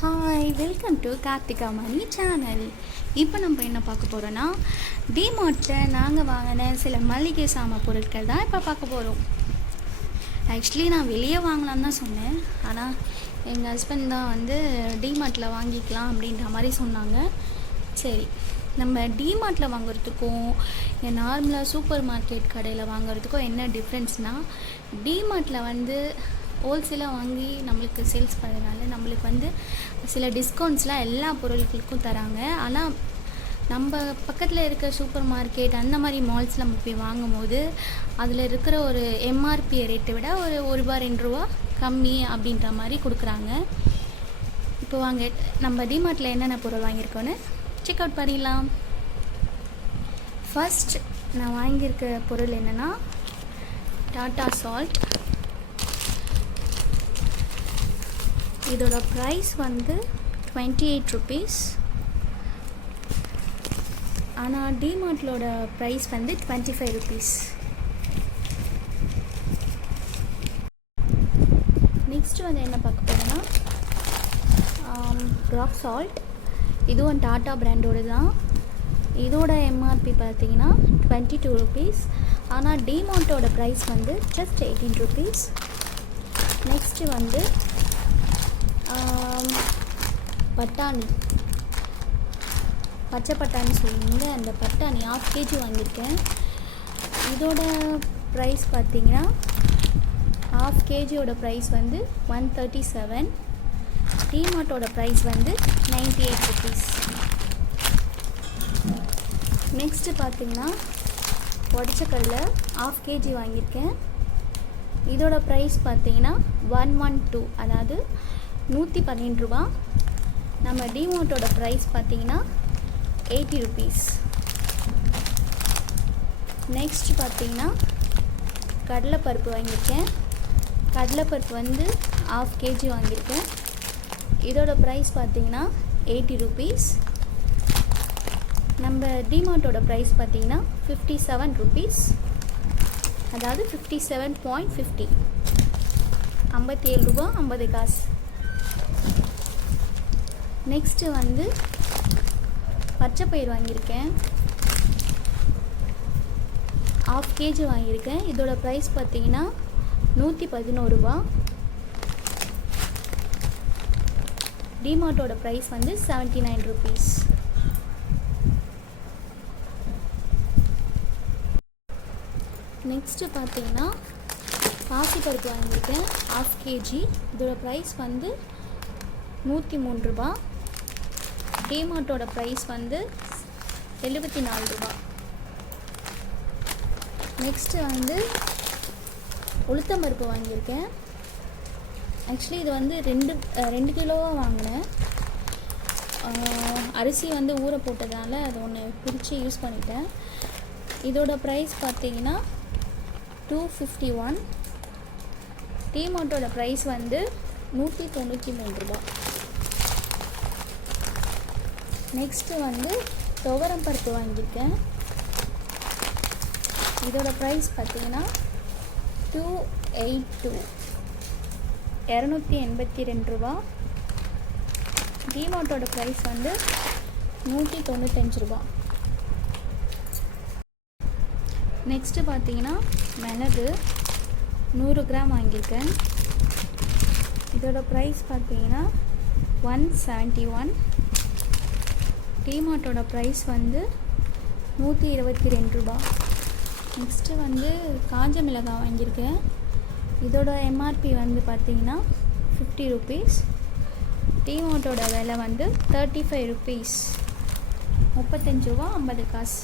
Hi, welcome to Karthika Mani channel. இப்போ நம்ம என்ன பார்க்க போகிறோன்னா, டிமார்ட்டில் நாங்கள் வாங்கின சில மளிகை சாமான் பொருட்கள் தான் இப்போ பார்க்க போகிறோம். ஆக்சுவலி நான் வெளியே வாங்கலான்னு தான் சொன்னேன், ஆனால் எங்கள் ஹஸ்பண்ட் தான் வந்து டிமார்ட்டில் வாங்கிக்கலாம் அப்படின்ற மாதிரி சொன்னாங்க. சரி, நம்ம டிமார்ட்டில் வாங்குறதுக்கும் நார்மலாக சூப்பர் மார்க்கெட் கடையில் வாங்குறதுக்கும் என்ன டிஃப்ரென்ஸ்னால், டிமார்ட்டில் வந்து ஹோல்சேலாக வாங்கி நம்மளுக்கு சேல்ஸ் பண்ணுறதுனால நம்மளுக்கு வந்து சில டிஸ்கவுண்ட்ஸ்லாம் எல்லா பொருட்களுக்கும் தராங்க. ஆனால் நம்ம பக்கத்தில் இருக்க சூப்பர் மார்க்கெட் அந்த மாதிரி மால்ஸில் நம்ம போய் வாங்கும் போது அதில் இருக்கிற ஒரு எம்ஆர்பி ரேட்டை விட ஒரு ரூபா 2 ரூபா கம்மி அப்படின்ற மாதிரி கொடுக்குறாங்க. இப்போ வாங்க நம்ம டிமார்ட்டில் என்னென்ன பொருள் வாங்கியிருக்கோன்னு செக் அவுட் பண்ணிடலாம். ஃபர்ஸ்ட் நான் வாங்கியிருக்க பொருள் என்னென்னா, டாட்டா சால்ட். இதோட ப்ரைஸ் வந்து 28 rupees. ஆனால் டிமார்ட்லோட ப்ரைஸ் வந்து 25 rupees. நெக்ஸ்ட்டு வந்து என்ன பார்க்க போகிறோன்னா, ராக் சால்ட். இதுவும் டாட்டா பிராண்டோடு தான். இதோட எம்ஆர்பி பார்த்தீங்கன்னா 22 rupees. ஆனால் டிமார்ட்டோட ப்ரைஸ் வந்து ஜஸ்ட் 18 rupees. நெக்ஸ்ட்டு வந்து பட்டாணி, பச்சை பட்டாணி சொல்லுவீங்க, அந்த பட்டாணி 1/2 kg வாங்கியிருக்கேன். இதோட ப்ரைஸ் பார்த்தீங்கன்னா 1/2 kg ப்ரைஸ் வந்து 137. டிமார்ட்டோட ப்ரைஸ் வந்து 98 rupees. நெக்ஸ்ட்டு பார்த்தீங்கன்னா உடச்சக்கல்ல 1/2 kg வாங்கியிருக்கேன். இதோட ப்ரைஸ் பார்த்தீங்கன்னா 112, அதாவது 112 ரூபா. நம்ம டிமார்ட்டோட ப்ரைஸ் பார்த்தீங்கன்னா 80 rupees. நெக்ஸ்ட் பார்த்தீங்கன்னா கடலைப்பருப்பு வாங்கியிருக்கேன். கடலைப்பருப்பு வந்து 1/2 kg வாங்கியிருக்கேன். இதோட ப்ரைஸ் பார்த்தீங்கன்னா 80 rupees. நம்ம டிமார்ட்டோட ப்ரைஸ் பார்த்தீங்கன்னா 57 rupees, அதாவது 57.50, 57 ரூபா 50 காசு. நெக்ஸ்ட்டு வந்து பச்சை பயிர் வாங்கியிருக்கேன். 1/2 kg வாங்கியிருக்கேன். இதோட ப்ரைஸ் பார்த்தீங்கன்னா 111 ரூபா. டிமார்ட்டோட ப்ரைஸ் வந்து 79 rupees. நெக்ஸ்ட்டு பார்த்தீங்கன்னா பாசிப்பருப்பு வாங்கியிருக்கேன் 1/2 kg. இதோட ப்ரைஸ் வந்து 103 ரூபா. டிமார்ட்டோட ப்ரைஸ் வந்து 74 ரூபா. நெக்ஸ்ட்டு வந்து உளுத்தம்பருப்பு வாங்கியிருக்கேன். ஆக்சுவலி இது வந்து 2 கிலோவாக வாங்கினேன். அரிசி வந்து ஊற போட்டதால் அது ஒன்று பிரித்து யூஸ் பண்ணிட்டேன். இதோட ப்ரைஸ் பார்த்தீங்கன்னா 251. டிமார்ட்டோட ப்ரைஸ் வந்து 193 ரூபா. நெக்ஸ்ட்டு வந்து துவரம் பருப்பு வாங்கியிருக்கேன். இதோட ப்ரைஸ் பார்த்தீங்கன்னா 282, 282 ரூபா. டிமார்ட்டோட ப்ரைஸ் வந்து 195 ரூபா. நெக்ஸ்ட்டு பார்த்தீங்கன்னா மிளகு 100 கிராம் வாங்கியிருக்கேன். இதோட ப்ரைஸ் பார்த்தீங்கன்னா 171. டிமார்ட்டோட ப்ரைஸ் வந்து 122 ரூபா. நெக்ஸ்ட்டு வந்து காஞ்ச மிளகாய் வாங்கியிருக்கேன். இதோட எம்ஆர்பி வந்து பார்த்தீங்கன்னா 50 rupees. டிமார்ட்டோட விலை வந்து 35 rupees, 35 ரூபா 50 காசு.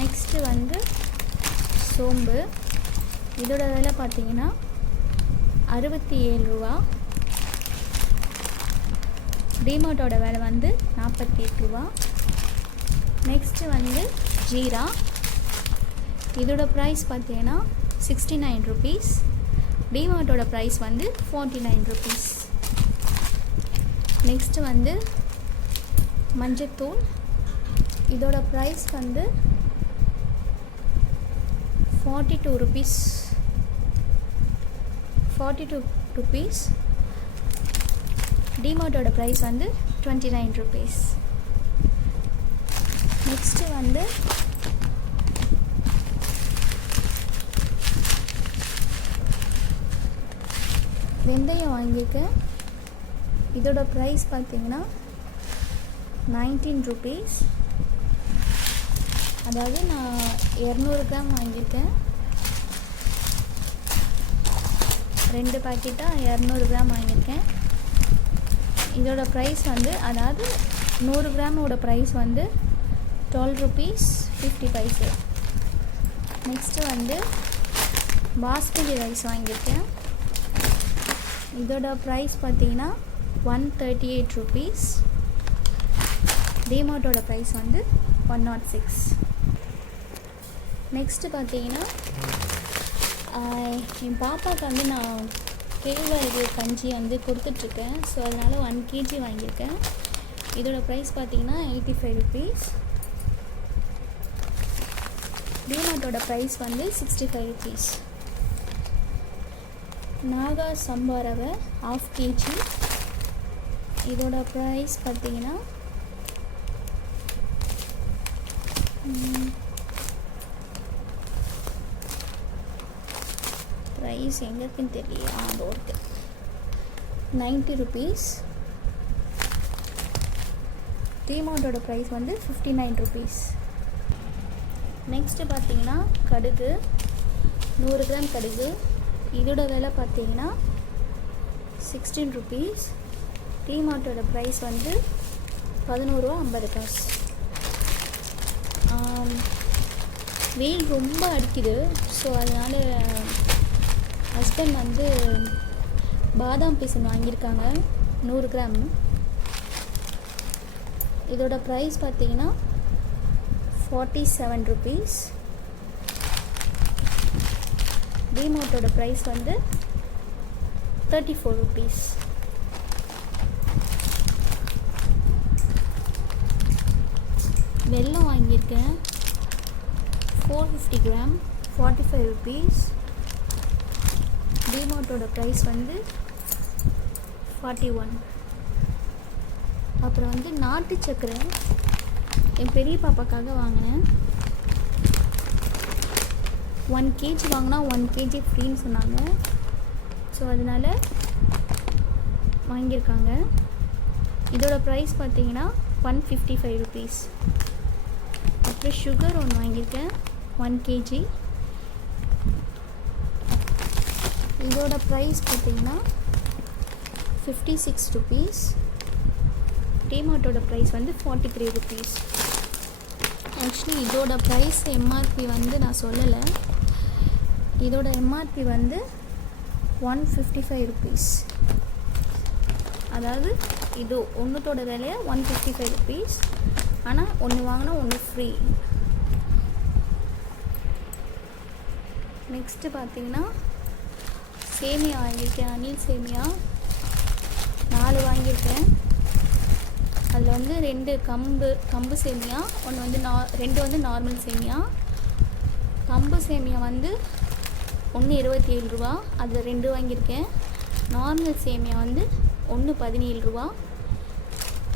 நெக்ஸ்ட்டு வந்து சோம்பு. இதோட விலை பார்த்தீங்கன்னா 67 ரூபா. டிமார்ட்டோட விலை வந்து 48 ரூபா. நெக்ஸ்ட்டு வந்து ஜீரா. இதோட ப்ரைஸ் பார்த்தீங்கன்னா 69 rupees. டிமார்ட்டோட ப்ரைஸ் வந்து 49 rupees. நெக்ஸ்ட்டு வந்து மஞ்சத்தூள். இதோட ப்ரைஸ் வந்து 42 rupees. 42 rupees. டிமார்ட்டோட ப்ரைஸ் வந்து 29 rupees. நெக்ஸ்ட்டு வந்து வெந்தயம் வாங்கியிருக்கேன். இதோட ப்ரைஸ் பார்த்திங்கன்னா 19 rupees. அதாவது நான் 200 கிராம் வாங்கியிருக்கேன். 2 பாக்கெட்டாக 200 கிராம் வாங்கியிருக்கேன். இதோட ப்ரைஸ் வந்து அதாவது 100 கிராமோட ப்ரைஸ் வந்து 12 rupees 50 paise. நெக்ஸ்ட்டு வந்து பாஸ்மதி ரைஸ் வாங்கியிருக்கேன். இதோட ப்ரைஸ் பார்த்திங்கன்னா 138 rupees. டிமார்ட்டோட ப்ரைஸ் வந்து 106. நெக்ஸ்ட்டு பார்த்தீங்கன்னா என் பாப்பாவுக்கு வந்து நான் கேழ்வரகு கஞ்சி வந்து கொடுத்துட்ருக்கேன். ஸோ அதனால் 1 kg வாங்கியிருக்கேன். இதோட ப்ரைஸ் பார்த்தீங்கன்னா 85 rupees. டிமார்ட்டோட ப்ரைஸ் வந்து 65 rupees. நாகா சம்பா ரவை 1/2 kg. இதோட ப்ரைஸ் பார்த்தீங்கன்னா ப்ரைஸ் எங்கே இருக்குன்னு தெரியல. அது ஓகே 90 rupees. டிமார்ட்டோட ப்ரைஸ் வந்து 59 rupees. நெக்ஸ்ட்டு பார்த்தீங்கன்னா கடுகு 100 கிராம் கடுகு. இதோட விலை பார்த்தீங்கன்னா 16 rupees. டிமார்ட்டோட ப்ரைஸ் வந்து 11.50 ரூபா. வெயில் ரொம்ப அடிக்குது. ஸோ அதனால் ஹஸ்பண்ட் வந்து பாதாம் பீசன் வாங்கியிருக்காங்க 100 கிராம். இதோட ப்ரைஸ் பார்த்தீங்கன்னா 47 rupees. டிமார்ட்டோட ப்ரைஸ் வந்து 34 rupees. வெல்லம் வாங்கியிருக்கேன் 450 கிராம் 45 rupees. டிமார்ட்டோட ப்ரைஸ் வந்து 41. அப்புறம் வந்து நாட்டு சக்கரை என் பெரிய பாப்பாக்காக வாங்கினேன். 1 kg வாங்கினா 1 kg ஃப்ரீன்னு சொன்னாங்க. ஸோ அதனால் வாங்கியிருக்காங்க. இதோட ப்ரைஸ் பார்த்தீங்கன்னா 155 rupees. அப்புறம் சுகர் ஒன்று வாங்கியிருக்கேன் 1 kg. இதோட ப்ரைஸ் பார்த்தீங்கன்னா 56 rupees. டிமார்ட்டோட ப்ரைஸ் வந்து 43 rupees. ஆக்சுவலி இதோட ப்ரைஸ் எம்ஆர்பி வந்து நான் சொல்லலை. இதோட எம்ஆர்பி வந்து 155 rupees. அதாவது இது ஒன்றுத்தோட விலையை 155 rupees. ஆனால் ஒன்று வாங்கினா ஒன்று ஃப்ரீ. நெக்ஸ்ட்டு பார்த்தீங்கன்னா சேமியா வாங்கியிருக்கேன். அணில் சேமியா 4 வாங்கியிருக்கேன். அதில் வந்து 2 கம்பு சேமியா, ஒன்று வந்து 2 வந்து நார்மல் சேமியா. கம்பு சேமியா வந்து ஒன்று 27 ரூபா. அதில் 2 வாங்கியிருக்கேன். நார்மல் சேமியா வந்து ஒன்று 17 ரூபா.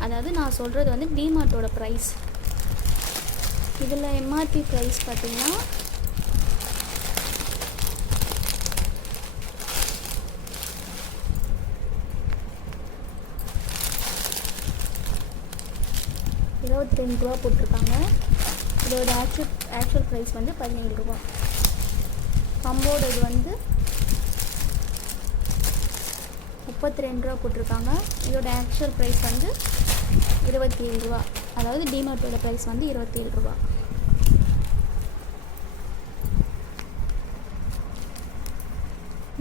அதாவது நான் சொல்கிறது வந்து டிமார்ட்டோட ப்ரைஸ். இதில் எம்ஆர்பி ப்ரைஸ் பார்த்திங்கன்னா ₹22 போட்டிருக்காங்க. இதோட ஆக்சுவல் ப்ரைஸ் வந்து 17 ரூபா. கம்போட இது வந்து 32 ரூபா போட்டிருக்காங்க. இதோட ஆக்சுவல் ப்ரைஸ் வந்து 27 ரூபா. அதாவது டிமார்ட்டோட ப்ரைஸ் வந்து 27 ரூபா.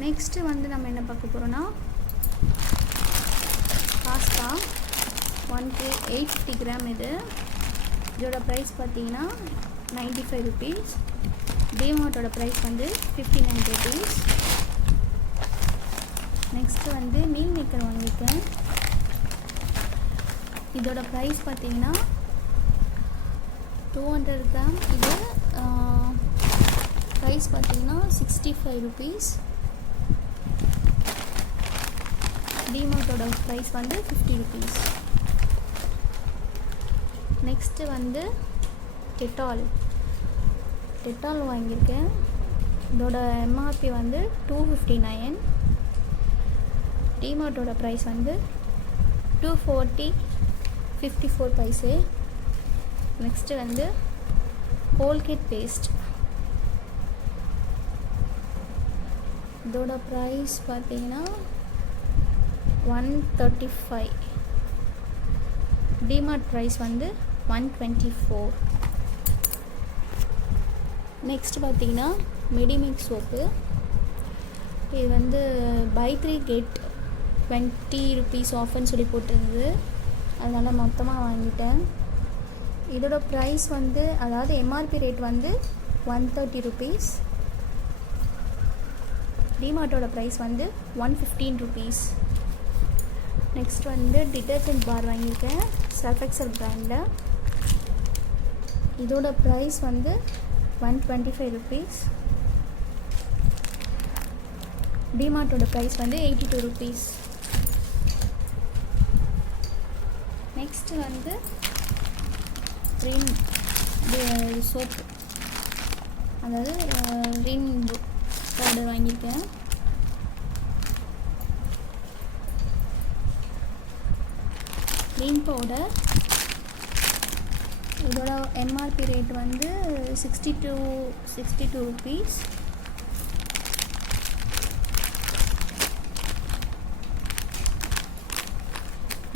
நெக்ஸ்ட்டு வந்து நம்ம என்ன பார்க்க போகிறோன்னா பாஸ்தா 850 கிராம். இதோட ப்ரைஸ் பார்த்தீங்கன்னா 95 rupees. டிமார்ட்டோட ப்ரைஸ் வந்து 59 rupees. நெக்ஸ்ட்டு வந்து மீல் மேக்கர் வாங்கியிருக்கேன். இதோட ப்ரைஸ் பார்த்தீங்கன்னா 200 கிராம். இது ப்ரைஸ் பார்த்தீங்கன்னா 65 rupees. டிமார்ட்டோட ப்ரைஸ் வந்து 50 ருபீஸ். நெக்ஸ்ட்டு வந்து டெட்டால் வாங்கியிருக்கேன். இதோட எம்ஆர்பி வந்து 259. டிமார்ட்டோட ப்ரைஸ் வந்து 240 54 பைசே. நெக்ஸ்ட்டு வந்து கோல்கேட் பேஸ்ட். இதோட ப்ரைஸ் பார்த்தீங்கன்னா 135. டிமார்ட் ப்ரைஸ் வந்து 124. நெக்ஸ்ட் பார்த்தீங்கன்னா மெடிமிக்ஸ் சோப்பு. இது வந்து பை 3 கெட் 20 ருபீஸ் ஆஃபர்னு சொல்லி போட்டிருந்தது, அதனால் மொத்தமாக வாங்கிட்டேன். இதோட ப்ரைஸ் வந்து அதாவது எம்ஆர்பி ரேட் வந்து 130 ருபீஸ். டிமார்ட்டோட ப்ரைஸ் வந்து 115 ருபீஸ். நெக்ஸ்ட் வந்து டிட்டர்ஜென்ட் பார் வாங்கியிருக்கேன் சர்ஃப் எக்ஸல் பிராண்டில். இதோட ப்ரைஸ் வந்து 125 ருபீஸ். டிமார்ட்டோட ப்ரைஸ் வந்து 82 ருபீஸ். நெக்ஸ்ட்டு வந்து ரின் சோப்பு, அதாவது ரின் பவுடர் வாங்கியிருக்கேன். ரின் பவுடர் இதோட எம்ஆர்பி ரேட் வந்து 62 ருபீஸ்.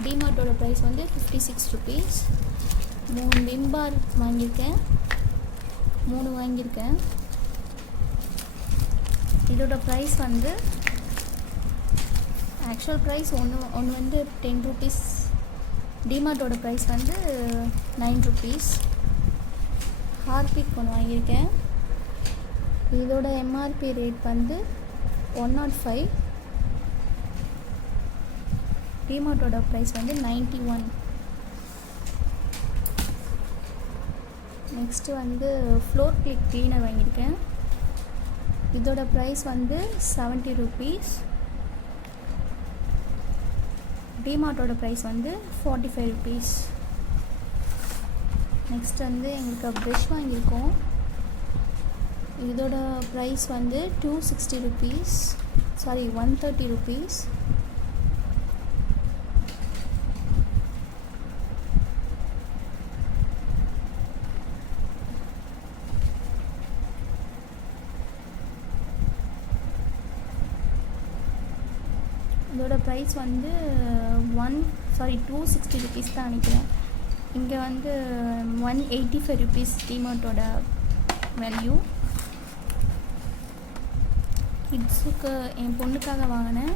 டிமார்ட்டோட ப்ரைஸ் வந்து 56 ருபீஸ். 3 விம் பார் வாங்கியிருக்கேன், 3 வாங்கியிருக்கேன். இதோட ப்ரைஸ் வந்து ஆக்சுவல் ப்ரைஸ் ஒன்று வந்து 10 ருபீஸ். டிமார்ட்டோட ப்ரைஸ் வந்து 9 ருபீஸ். ஹார்பிக் ஒன்று வாங்கியிருக்கேன். இதோட எம்ஆர்பி ரேட் வந்து 105. டிமார்ட்டோட ப்ரைஸ் வந்து 91. நெக்ஸ்ட்டு வந்து ஃப்ளோர் கிளிக் க்ளீனர் வாங்கியிருக்கேன். இதோட ப்ரைஸ் வந்து 70 ருபீஸ். டிமார்ட்டோட ப்ரைஸ் வந்து 45 ருபீஸ். நெக்ஸ்ட் வந்து எங்களுக்கு ப்ரெஷ் வாங்கியிருக்கோம். இதோட ப்ரைஸ் வந்து 260 ருபீஸ், சாரி 130 ருபீஸ். இதோட ப்ரைஸ் வந்து 260 ருபீஸ் தான் நினைக்கிறேன். இங்கே வந்து 185 ருபீஸ் டிமார்ட்டோட வேல்யூ. கிட்ஸுக்கு என் பொண்ணுக்காக வாங்கினேன்.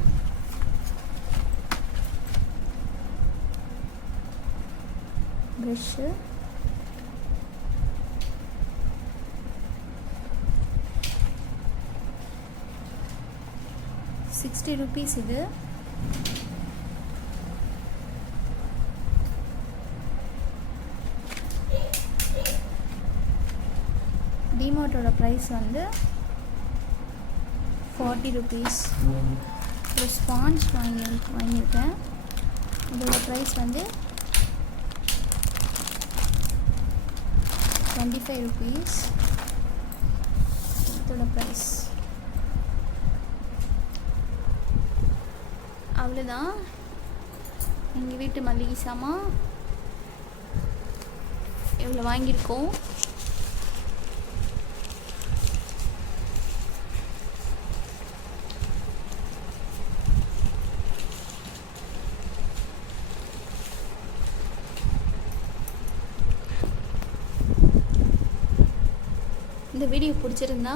Brush ₹60 rupees. இது டிமார்ட்டோட ப்ரைஸ் வந்து 40 ருபீஸ். ஒரு ஸ்பாஞ்ச் வாங்கியிருக்கேன். இதோட ப்ரைஸ் வந்து 25 ருபீஸ். இதோட ப்ரைஸ் அவ்வளோதான். எங்கள் வீட்டு மளிகை சாமான் இவ்வளோ வாங்கியிருக்கோம். இந்த வீடியோ பிடிச்சிருந்தா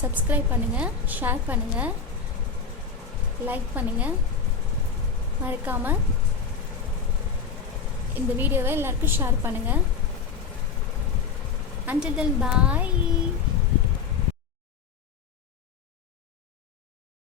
சப்ஸ்கிரைப் பண்ணுங்கள், ஷேர் பண்ணுங்கள், லைக் பண்ணுங்கள். மறக்காமல் இந்த வீடியோவை எல்லாருக்கும் ஷேர் பண்ணுங்கள். Until then, bye.